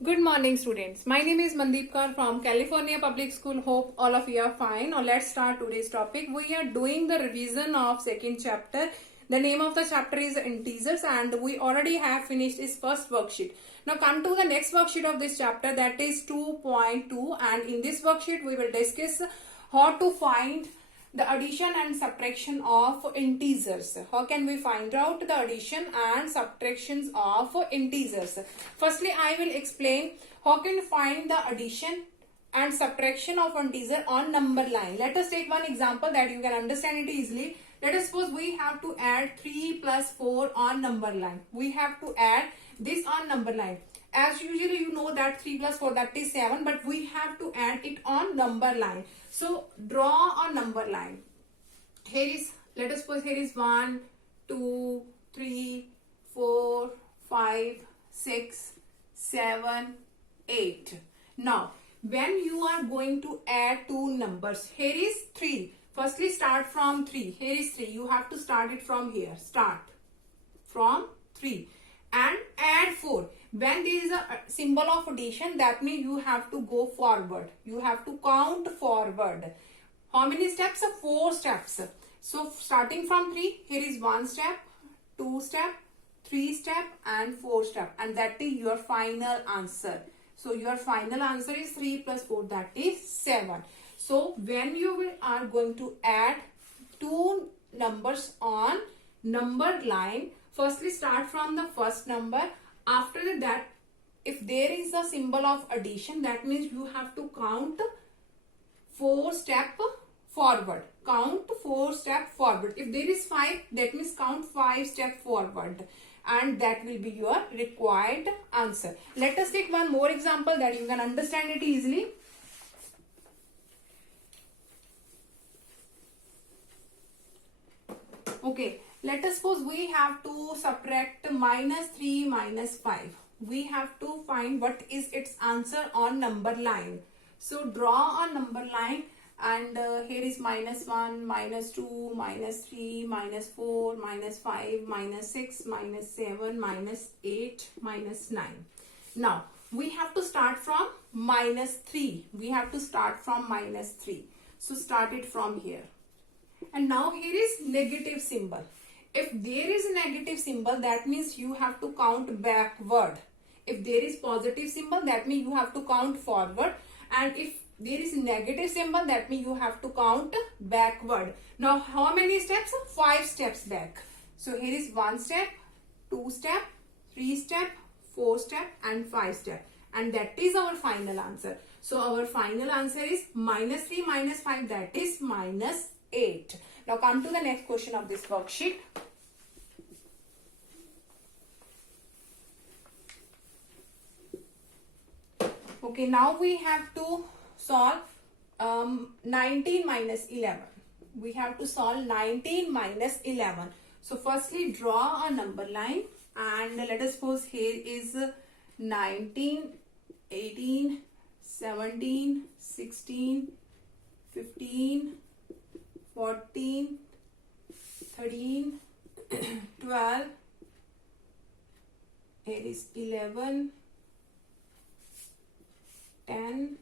Good morning, students. My name is Mandeep Kaur from California Public School. Hope all of you are fine. Now let's start today's topic. We are doing the revision of second chapter. The name of the chapter is integers, and we already have finished this first worksheet. Now come to the next worksheet of this chapter, that is 2.2, and in this worksheet we will discuss how to find the addition and subtraction of integers. How can we find out the addition and subtractions of integers? Firstly, I will explain how can we find the addition and subtraction of integer on number line. Let us take one example that you can understand it easily. Let us suppose we have to add 3 plus 4 on number line. We have to add this on number line. As usually you know that 3 plus 4 that is 7, but we have to add it on number line. So draw a number line. Here is, let us suppose here is 1, 2, 3, 4, 5, 6, 7, 8. Now when you are going to add two numbers, here is 3. Firstly start from 3. Here is 3. You have to start it from here. Start from 3 and add 4. When there is a symbol of addition, that means you have to go forward. You have to count forward. How many steps? 4 steps. So starting from 3, here is 1 step, 2 step, 3 step and 4 step, and that is your final answer. So your final answer is 3 plus 4, that is 7. So when you are going to add two numbers on number line, firstly start from the first number. After that, if there is a symbol of addition, that means you have to count 4 steps forward. Count 4 steps forward. If there is 5, that means count 5 steps forward. And that will be your required answer. Let us take one more example that you can understand it easily. Okay, let us suppose we have to subtract minus 3 minus 5. We have to find what is its answer on number line. So draw a number line, and here is minus 1, minus 2, minus 3, minus 4, minus 5, minus 6, minus 7, minus 8, minus 9. Now we have to start from minus 3. We have to start from minus 3. So start it from here. And now here is negative symbol. If there is a negative symbol, that means you have to count backward. If there is positive symbol, that means you have to count forward. And if there is negative symbol, that means you have to count backward. Now how many steps? 5 steps back. So here is 1 step, 2 step, 3 step, 4 step and 5 step. And that is our final answer. So our final answer is minus 3 minus 5, that is minus 8. Now come to the next question of this worksheet. Okay, now we have to solve 19 minus 11. We have to solve 19 minus 11. So firstly draw a number line, and let us suppose here is 19, 18, 17, 16, 15, 14, 13, 12, here is 11, 10,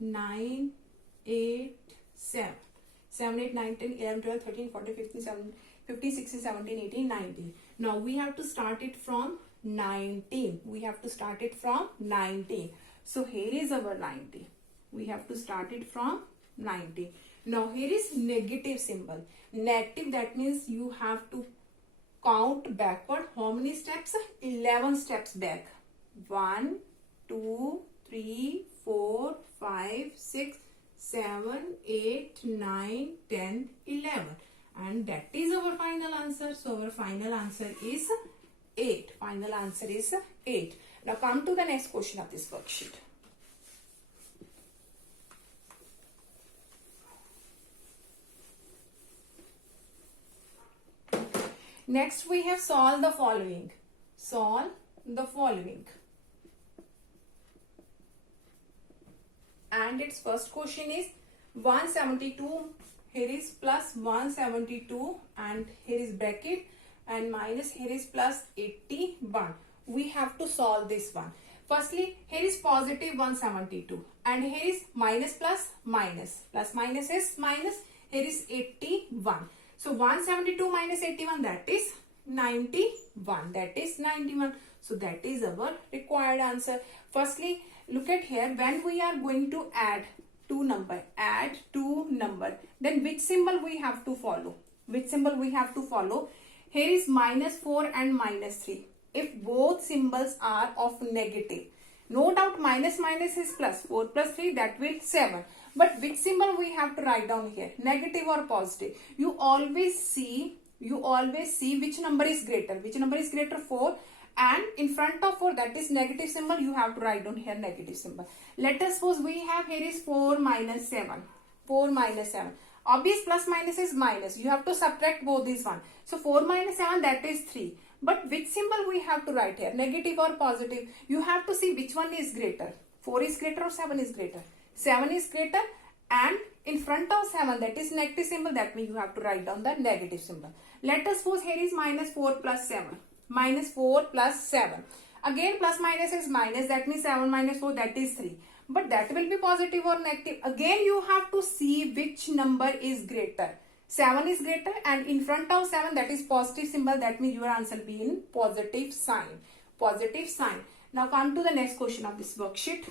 9, 8, 7. 7, 8, 9, 10, 11, 12, 13, 14, 15, 15, 16, 17, 18, 19. Now we have to start it from 19. We have to start it from 19. So here is our 90. We have to start it from 90. Now here is negative symbol. Negative, that means you have to count backward. How many steps? 11 steps back. 1, 2, 3, 4, 5, 6, 7, 8, 9, 10, 11. And that is our final answer. So our final answer is 8. Final answer is 8. Now come to the next question of this worksheet. Next we have solved the following. Solve the following. And its first question is 172. Here is plus 172 and here is bracket, and minus here is plus 81. We have to solve this one. Firstly, here is positive 172 and here is minus plus minus. Plus minus is minus. Here is 81. So 172 minus 81, that is 91. That is 91. So that is our required answer. Firstly, look at here. When we are going to add two number, then which symbol we have to follow? Which symbol we have to follow? Here is minus 4 and minus 3. If both symbols are of negative, no doubt minus minus is plus. 4 plus 3, that will 7. But which symbol we have to write down here? Negative or positive? You always see which number is greater. Which number is greater? 4. And in front of 4, that is negative symbol, you have to write down here negative symbol. Let us suppose we have here is 4 minus 7. 4 minus 7. Obvious plus minus is minus. You have to subtract both these one. So 4 minus 7, that is 3. But which symbol we have to write here? Negative or positive? You have to see which one is greater. 4 is greater or 7 is greater? 7 is greater, and in front of 7, that is negative symbol, that means you have to write down the negative symbol. Let us suppose here is minus 4 plus 7. Minus 4 plus 7. Again plus minus is minus, that means 7 minus 4, that is 3. But that will be positive or negative. Again you have to see which number is greater. 7 is greater and in front of 7, that is positive symbol, that means your answer will be in positive sign. Positive sign. Now come to the next question of this worksheet.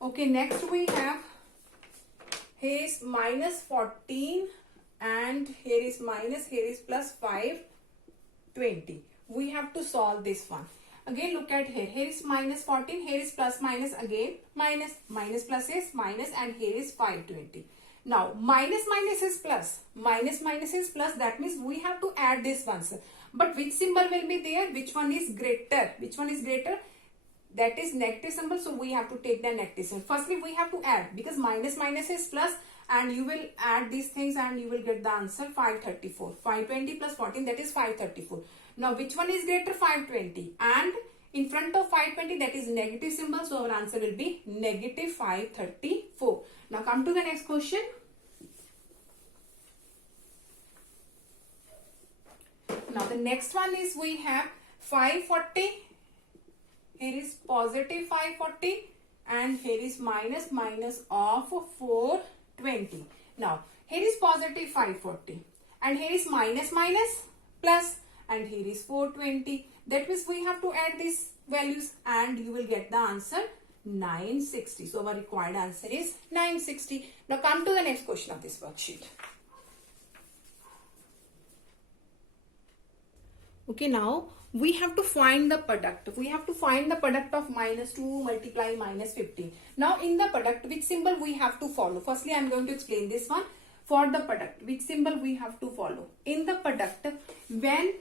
Okay, next we have, here is minus 14 and here is minus, here is plus 5, 20. We have to solve this one. Again look at here. Here is minus 14, here is plus minus, again minus. Minus plus is minus and here is 520. Now minus minus is plus. Minus minus is plus, that means we have to add this ones. But which symbol will be there? Which one is greater? Which one is greater? That is negative symbol, so we have to take the negative symbol. Firstly, we have to add, because minus minus is plus, and you will add these things and you will get the answer 534. 520 plus 14, that is 534. Now, which one is greater? 520. And in front of 520, that is negative symbol, so our answer will be negative 534. Now, come to the next question. Now, the next one is we have 540. Here is positive 540 and here is minus minus of 420. Now, here is positive 540 and here is minus minus plus and here is 420. That means we have to add these values and you will get the answer 960. So, our required answer is 960. Now, come to the next question of this worksheet. Okay, now we have to find the product. We have to find the product of minus 2 multiply minus 15. Now in the product, which symbol we have to follow? Firstly, I am going to explain this one. For the product, which symbol we have to follow? In the product, when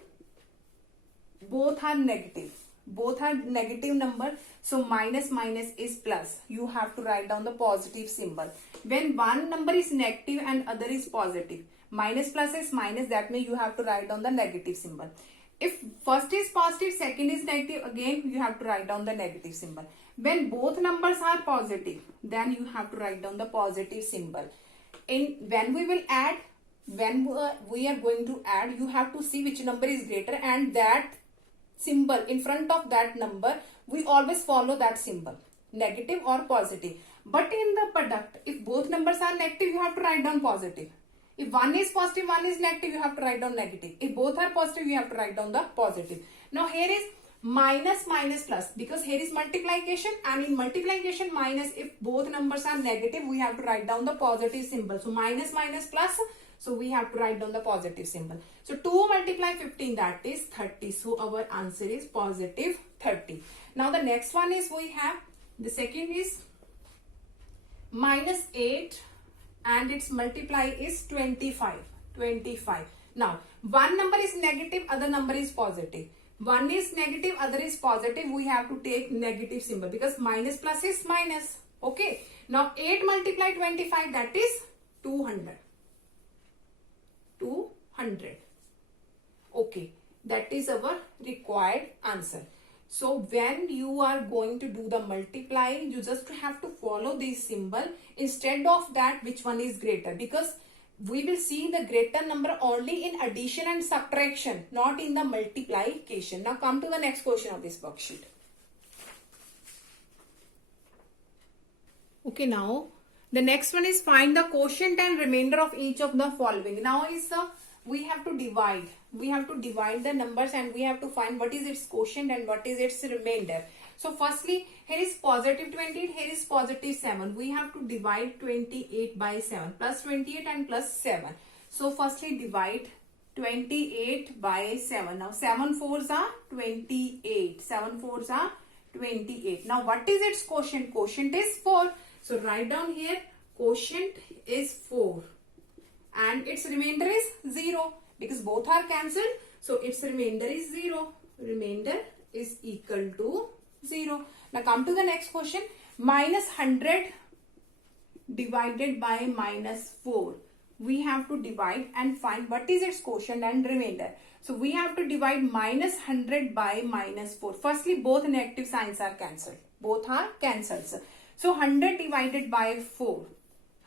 both are negative number, so minus minus is plus. You have to write down the positive symbol. When one number is negative and other is positive, minus plus is minus, that means you have to write down the negative symbol. If first is positive, second is negative, again you have to write down the negative symbol. When both numbers are positive, then you have to write down the positive symbol. When we are going to add, you have to see which number is greater and that symbol in front of that number, we always follow that symbol, negative or positive. But in the product, if both numbers are negative, you have to write down positive. If one is positive, one is negative, you have to write down negative. If both are positive, you have to write down the positive. Now here is minus minus plus, because here is multiplication, and in multiplication minus, if both numbers are negative, we have to write down the positive symbol. So minus minus plus, so we have to write down the positive symbol. So 2 multiply 15, that is 30. So our answer is positive 30. Now the next one is we have, the second is minus 8 and its multiply is 25. Now one number is negative, other number is positive. One is negative, other is positive. We have to take negative symbol because minus plus is minus. Okay. Now 8 multiply 25, that is 200. 200. Okay. That is our required answer. So when you are going to do the multiplying, you just have to follow this symbol. Instead of that, which one is greater? Because We will see the greater number only in addition and subtraction, not in the multiplication. Now come to the next question of this worksheet. Okay, now the next one is find the quotient and remainder of each of the following. Now is we have to divide. We have to divide the numbers and we have to find what is its quotient and what is its remainder. So firstly, here is positive 28, here is positive 7. We have to divide 28 by 7, plus 28 and plus 7. So firstly divide 28 by 7. Now 7 fours are 28. 7 fours are 28. Now what is its quotient? Quotient is 4. So write down here quotient is 4 and its remainder is 0 because both are cancelled. So its remainder is 0. Remainder is equal to 0. Now come to the next question. Minus 100 divided by minus 4. We have to divide and find what is its quotient and remainder. So we have to divide minus 100 by minus 4. Firstly, both negative signs are cancelled. Both are cancelled. So 100 divided by 4.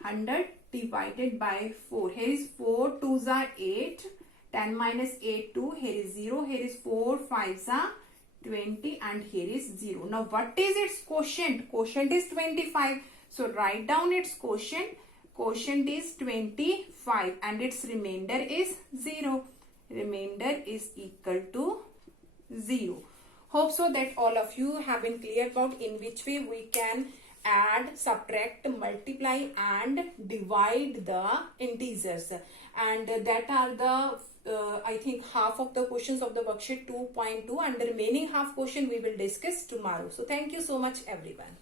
100 divided by 4. Here is 4 2s are 8. 10 minus 8 2. Here is 0. Here is 4 5s are 20 and here is 0. Now what is its quotient? Quotient is 25. So write down its quotient. Quotient is 25 and its remainder is 0. Remainder is equal to 0. Hope so that all of you have been clear about in which way we can add, subtract, multiply and divide the integers. And that are the I think half of the questions of the worksheet 2.2 and the remaining half question we will discuss tomorrow. So thank you so much everyone.